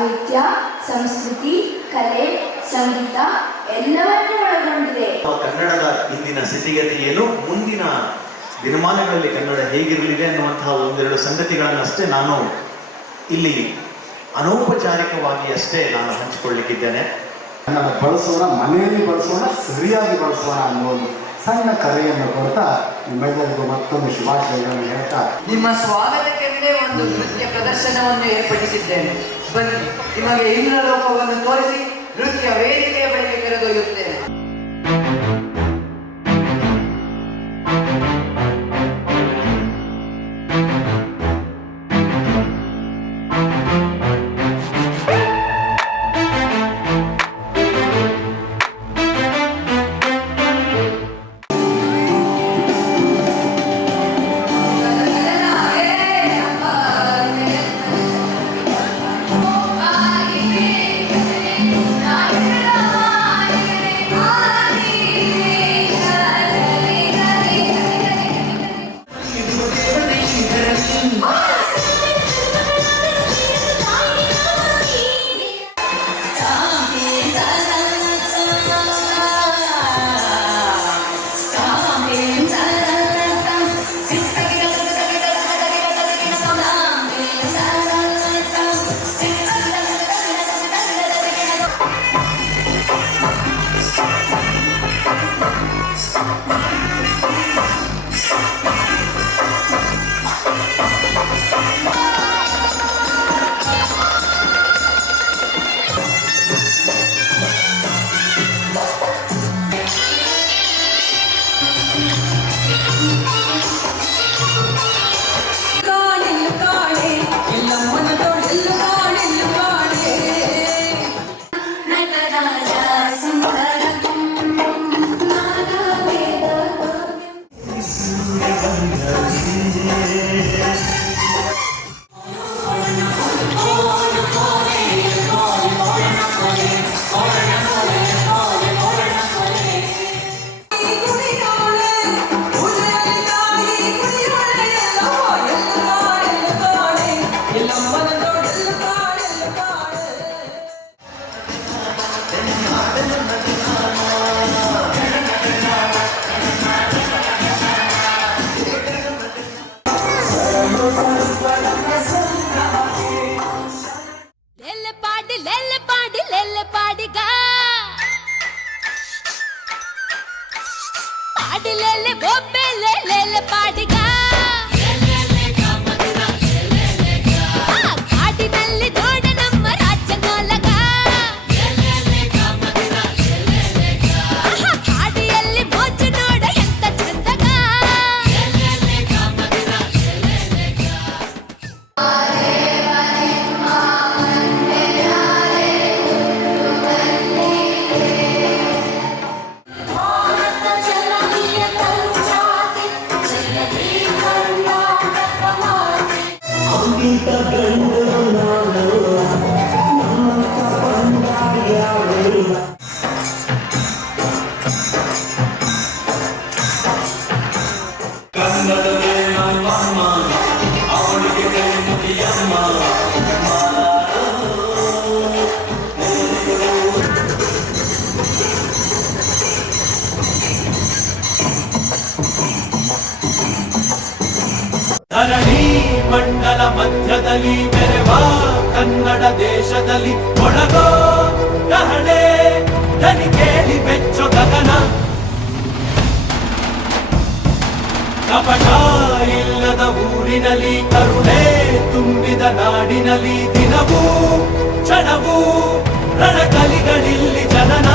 ಸಾಹಿತ್ಯ, ಸಂಸ್ಕೃತಿ, ಕಲೆ, ಸಂಗೀತ ಎಲ್ಲವನ್ನೂ ಒಳಗೊಂಡಿದೆ. ಕನ್ನಡದ ಇಂದಿನ ಸ್ಥಿತಿಗತಿ ಏನು, ಮುಂದಿನ ದಿನಮಾನಗಳಲ್ಲಿ ಕನ್ನಡ ಹೇಗಿರಲಿದೆ ಅನ್ನುವಂತಹ ಒಂದೆರಡು ಸಂಗತಿಗಳನ್ನಷ್ಟೇ ನಾನು ಇಲ್ಲಿ ಅನೌಪಚಾರಿಕವಾಗಿ ಅಷ್ಟೇ ನಾನು ಹಂಚಿಕೊಳ್ಳಿಕ್ಕಿದ್ದೇನೆ. ಕನ್ನಡ ಬಳಸೋಣ, ಮನೆಯಲ್ಲಿ ಬಳಸೋಣ, ಸರಿಯಾಗಿ ಬಳಸೋಣ ಅನ್ನೋ ಒಂದು ಸಣ್ಣ ಕರೆಯನ್ನು ಕೊಡ್ತಾ ನಿಮ್ಮೆಲ್ಲರಿಗೂ ಮತ್ತೊಂದು ಶುಭಾಶಯಗಳನ್ನು ಹೇಳ್ತಾ ನಿಮ್ಮ ಸ್ವಾಗತಕ್ಕೆಂದೇ ಒಂದು ನೃತ್ಯ ಪ್ರದರ್ಶನವನ್ನು ಏರ್ಪಡಿಸಿದ್ದೇನೆ. ಬನ್ನಿ, ನಿಮಗೆ ಇಂದ್ರಲೋಕವನ್ನು ತೋರಿಸಿ ನೃತ್ಯ ವೇದಿಕೆಯ ಬಳಿಗೆ ಕರೆದೊಯ್ಯುತ್ತೇನೆ. ಧರಣಿ ಮಂಡಲ ಮಧ್ಯದಲ್ಲಿ ಮೆರೆವ ಕನ್ನಡ ದೇಶದಲ್ಲಿ ಒಳಗೋ ಕಹಳೆ ಧನಿ ಕೇಳಿ ಬೆಚ್ಚೋ ಗಗನ. ಕಪಟ ಇಲ್ಲದ ಊರಿನಲ್ಲಿ ಕರುಣೆ ತುಂಬಿದ ನಾಡಿನಲ್ಲಿ ದಿನವೂ ಕ್ಷಣವೂ ರಣಕಲಿಗಳಿಲ್ಲಿ ಜನನ.